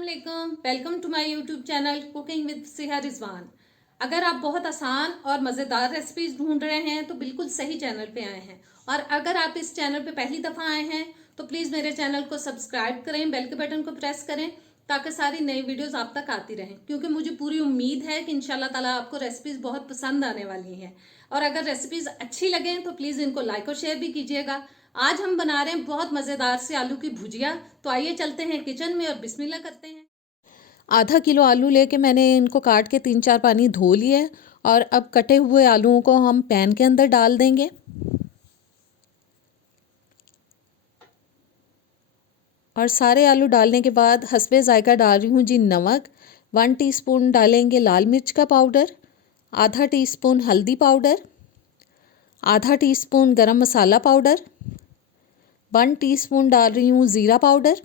अस्सलाम, welcome to my YouTube channel cooking with Siha Rizwan. अगर आप बहुत आसान और मज़ेदार रेसिपीज ढूंढ रहे हैं तो बिल्कुल सही चैनल पे आए हैं। और अगर आप इस चैनल पे पहली दफ़ा आए हैं तो प्लीज़ मेरे चैनल को सब्सक्राइब करें, बेल के बटन को प्रेस करें ताकि सारी नई वीडियोस आप तक आती रहें, क्योंकि मुझे पूरी उम्मीद है कि इंशाल्लाह ताला आपको रेसिपीज बहुत पसंद आने वाली हैं। और अगर रेसिपीज अच्छी लगें तो प्लीज़ इनको लाइक और शेयर भी कीजिएगा। आज हम बना रहे हैं बहुत मज़ेदार से आलू की भुजिया। तो आइए चलते हैं किचन में और बिस्मिल्लाह करते हैं। आधा किलो आलू लेके मैंने इनको काट के 3-4 पानी धो लिए। और अब कटे हुए आलूओं को हम पैन के अंदर डाल देंगे। और सारे आलू डालने के बाद हस्बे ज़ायका डाल रही हूँ जी नमक। 1 टीस्पून डालेंगे लाल मिर्च का पाउडर, आधा टीस्पून हल्दी पाउडर, आधा टीस्पून गरम मसाला पाउडर, 1 टीस्पून डाल रही हूँ ज़ीरा पाउडर,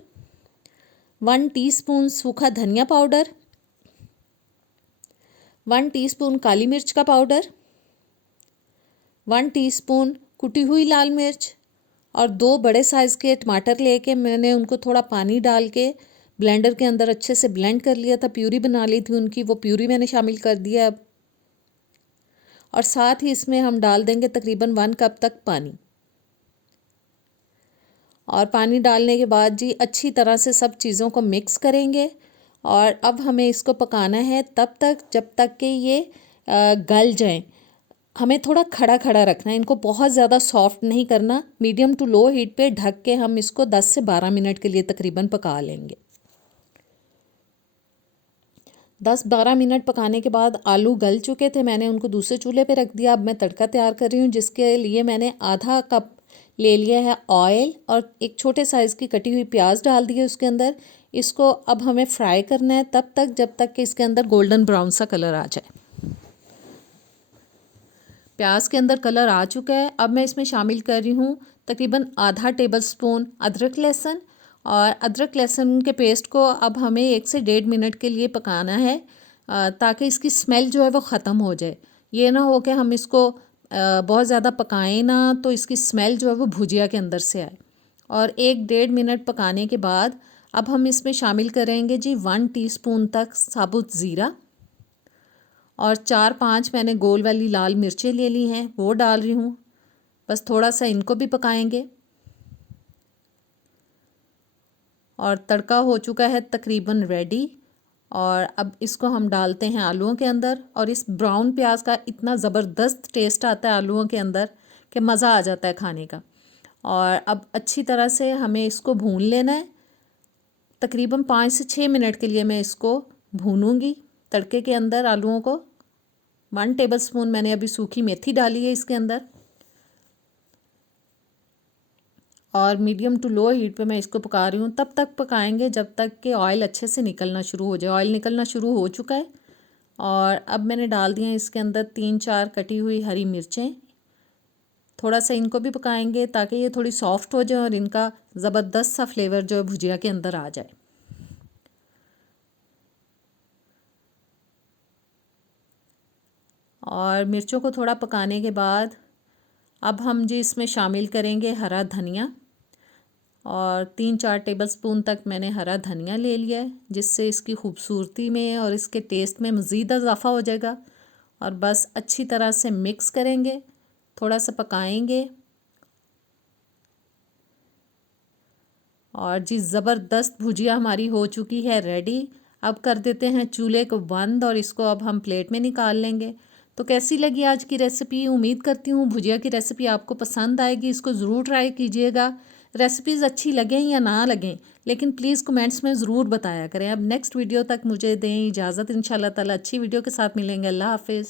1 टीस्पून सूखा धनिया पाउडर, 1 टीस्पून काली मिर्च का पाउडर, 1 टीस्पून कुटी हुई लाल मिर्च और 2 बड़े साइज़ के टमाटर लेके मैंने उनको थोड़ा पानी डाल के ब्लेंडर के अंदर अच्छे से ब्लेंड कर लिया था। प्यूरी बना ली थी उनकी, वो प्यूरी मैंने शामिल कर दिया अब। और साथ ही इसमें हम डाल देंगे तकरीबन 1 कप तक पानी। और पानी डालने के बाद जी अच्छी तरह से सब चीज़ों को मिक्स करेंगे। और अब हमें इसको पकाना है तब तक जब तक कि ये गल जाएं। हमें थोड़ा खड़ा खड़ा रखना है, इनको बहुत ज़्यादा सॉफ्ट नहीं करना। मीडियम टू लो हीट पे ढक के हम इसको 10 से 12 मिनट के लिए तकरीबन पका लेंगे। 10-12 मिनट पकाने के बाद आलू गल चुके थे, मैंने उनको दूसरे चूल्हे पे रख दिया। अब मैं तड़का तैयार कर रही हूँ, जिसके लिए मैंने आधा कप ले लिया है ऑयल और एक छोटे साइज़ की कटी हुई प्याज डाल दी है उसके अंदर। इसको अब हमें फ्राई करना है तब तक जब तक कि इसके अंदर गोल्डन ब्राउन सा कलर आ जाए। प्याज के अंदर कलर आ चुका है। अब मैं इसमें शामिल कर रही हूँ तकरीबन आधा टेबल स्पून अदरक लहसुन। और अदरक लहसुन के पेस्ट को अब हमें 1 से 1.5 मिनट के लिए पकाना है, ताकि इसकी स्मेल जो है वो ख़त्म हो जाए। ये ना हो कि हम इसको बहुत ज़्यादा पकाएं ना तो इसकी स्मेल जो है वो भुजिया के अंदर से आए। और 1-1.5 मिनट पकाने के बाद अब हम इसमें शामिल करेंगे जी 1 टीस्पून तक साबुत ज़ीरा। और 4-5 मैंने गोल वाली लाल मिर्चें ले ली हैं, वो डाल रही हूँ। बस थोड़ा सा इनको भी पकाएंगे। और तड़का हो चुका है तकरीबन रेडी। और अब इसको हम डालते हैं आलूओं के अंदर। और इस ब्राउन प्याज का इतना ज़बरदस्त टेस्ट आता है आलूओं के अंदर कि मज़ा आ जाता है खाने का। और अब अच्छी तरह से हमें इसको भून लेना है। तकरीबन 5 से 6 मिनट के लिए मैं इसको भूनूंगी तड़के के अंदर आलूओं को। 1 टेबल स्पून मैंने अभी सूखी मेथी डाली है इसके अंदर। और मीडियम टू लो हीट पे मैं इसको पका रही हूँ। तब तक पकाएंगे जब तक कि ऑयल अच्छे से निकलना शुरू हो जाए। ऑयल निकलना शुरू हो चुका है। और अब मैंने डाल दिया इसके अंदर 3-4 कटी हुई हरी मिर्चें। थोड़ा सा इनको भी पकाएंगे ताकि ये थोड़ी सॉफ्ट हो जाए और इनका ज़बरदस्त सा फ्लेवर जो है भुजिया के अंदर आ जाए। और मिर्चों को थोड़ा पकाने के बाद अब हम जी इसमें शामिल करेंगे हरा धनिया। और 3-4 टेबल स्पून तक मैंने हरा धनिया ले लिया है, जिससे इसकी खूबसूरती में और इसके टेस्ट में मज़ीद इजाफ़ा हो जाएगा। और बस अच्छी तरह से मिक्स करेंगे, थोड़ा सा पकाएंगे। और जी ज़बरदस्त भुजिया हमारी हो चुकी है रेडी। अब कर देते हैं चूल्हे को बंद और इसको अब हम प्लेट में निकाल लेंगे। तो कैसी लगी आज की रेसिपी? उम्मीद करती हूँ भुजिया की रेसिपी आपको पसंद आएगी। इसको ज़रूर ट्राई कीजिएगा। रेसिपीज़ अच्छी लगें या ना लगें, लेकिन प्लीज़ कमेंट्स में ज़रूर बताया करें। अब नेक्स्ट वीडियो तक मुझे दें इजाज़त। इंशाल्लाह ताला अच्छी वीडियो के साथ मिलेंगे। अल्लाह हाफ़िज़।